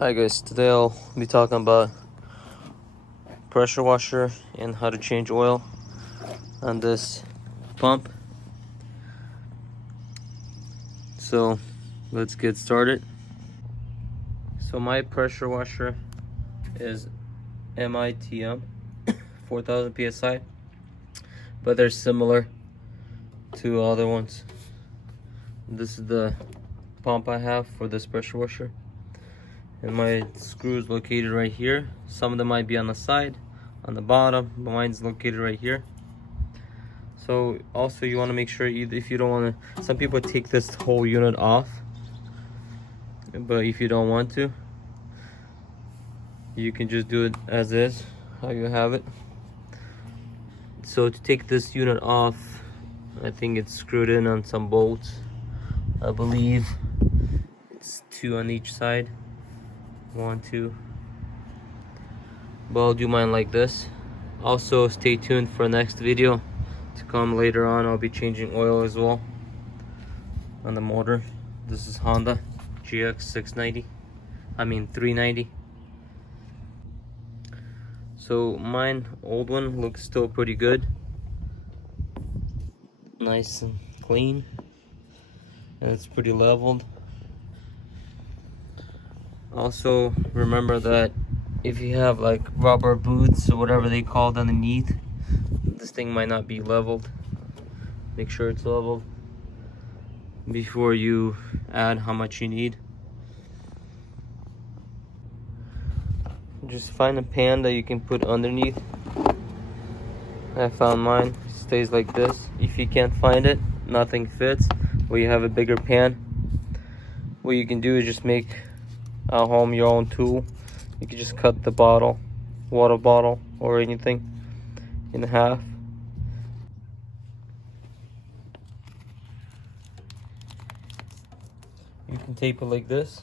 Hi guys, today I'll be talking about pressure washer and how to change oil on this pump. So let's get started. So my pressure washer is MITM 4000 psi, but they're similar to other ones. This is the pump I have for this pressure washer, and my screw is located right here. Some of them might be on the side, on the bottom, but mine's located right here. So also you want to make sure if you don't want to, some people take this whole unit off, but if you don't want to, you can just do it as is, how you have it. So to take this unit off, I think it's screwed in on some bolts. I believe it's 2 on each side, 1, 2. But I'll do mine like this. Also stay tuned for next video to come later on. I'll be changing oil as well on the motor. This is Honda GX 390. So mine, old one, looks still pretty good, nice and clean, and it's pretty leveled. Also remember that if you have like rubber boots or whatever they call it underneath, this thing might not be leveled. Make sure it's leveled before you add how much you need. Just find a pan that you can put underneath. I found mine, it stays like this. If you can't find it, nothing fits, or you have a bigger pan, what you can do is just make at home your own tool. You can just cut the bottle, water bottle or anything, in half. You can tape it like this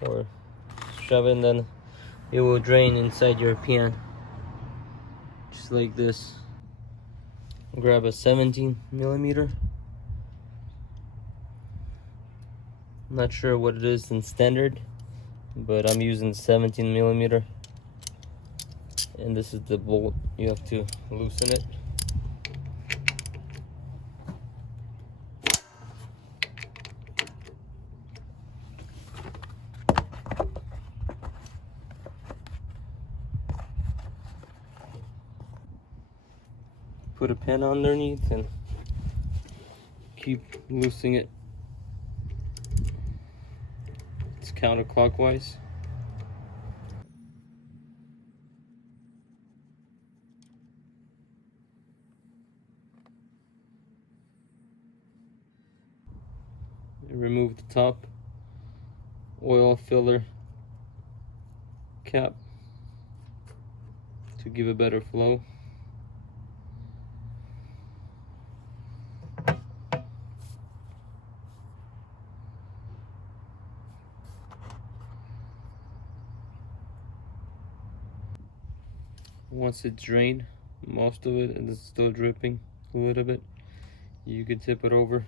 or shove it, and then it will drain inside your pan, just like this. Grab a 17mm. I'm not sure what it is in standard, but I'm using 17mm. And this is the bolt. You have to loosen it. Put a pin underneath and keep loosening it. It's counterclockwise. Remove the top oil filler cap to give a better flow. Once it's drained, most of it, and it's still dripping a little bit, you can tip it over.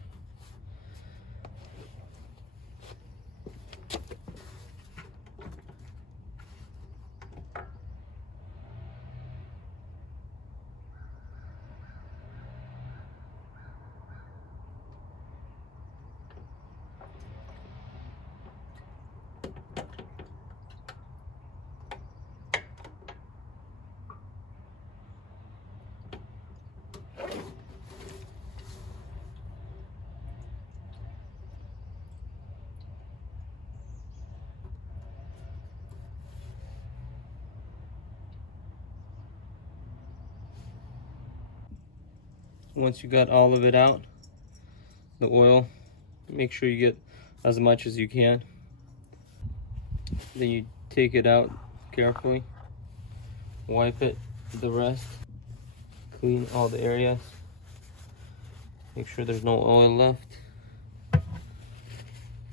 Once you got all of it out, the oil, make sure you get as much as you can. Then you take it out carefully, wipe it, the rest, clean all the areas, make sure there's no oil left,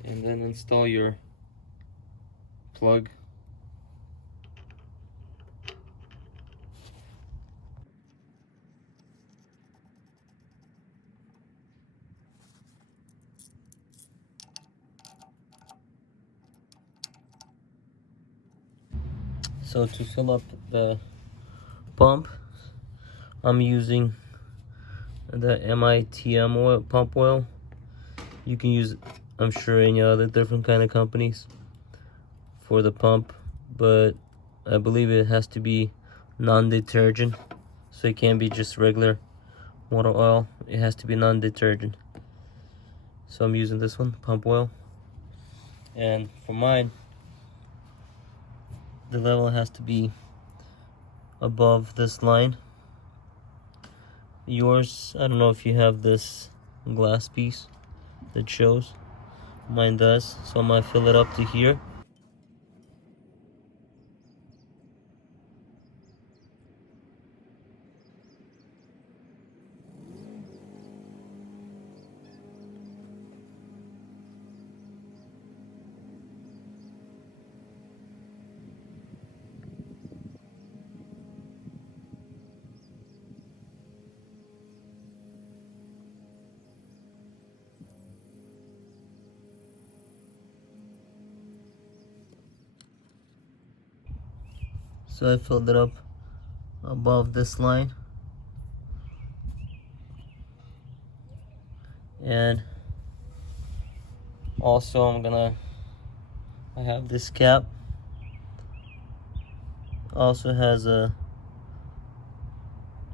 and then install your plug. So to fill up the pump, I'm using the MITM oil, pump oil. You can use, I'm sure, any other different kind of companies for the pump, but I believe it has to be non-detergent, so it can't be just regular water oil. It has to be non-detergent. So I'm using this one, pump oil. And for mine, the level has to be above this line. Yours, I don't know if you have this glass piece that shows. Mine does, so I'm gonna fill it up to here. So I filled it up above this line. And also I have this cap. Also has a,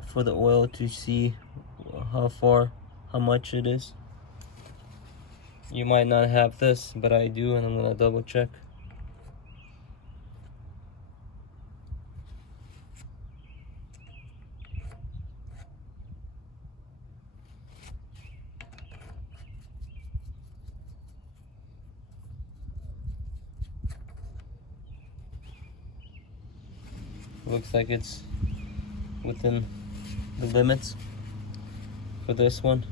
for the oil to see how much it is. You might not have this, but I do, and I'm gonna double check. Looks like it's within the limits for this one.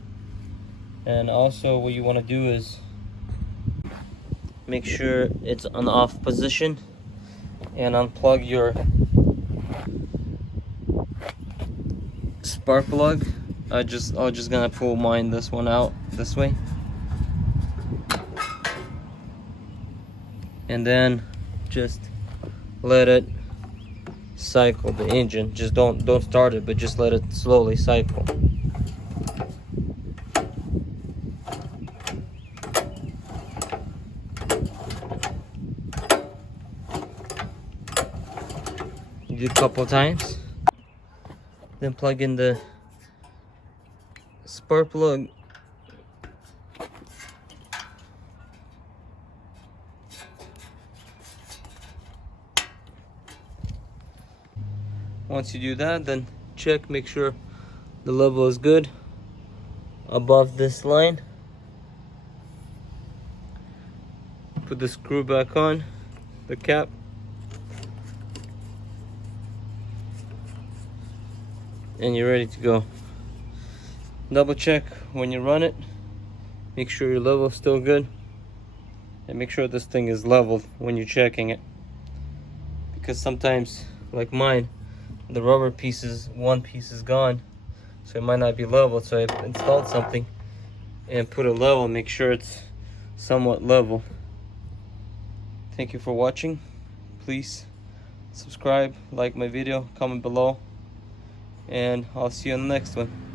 And also what you want to do is make sure it's on off position and unplug your spark plug. I'm just gonna pull this one out this way, and then just let it cycle the engine. Just don't start it, but just let it slowly cycle. Do a couple times, then plug in the spark plug. Once you do that, then check, make sure the level is good above this line. Put the screw back on the cap. And you're ready to go. Double check when you run it. Make sure your level is still good. And make sure this thing is leveled when you're checking it. Because sometimes, like mine, the rubber pieces, one piece is gone. So it might not be leveled. So I installed something and put a level, make sure it's somewhat level. Thank you for watching. Please subscribe, like my video, comment below, and I'll see you on the next one.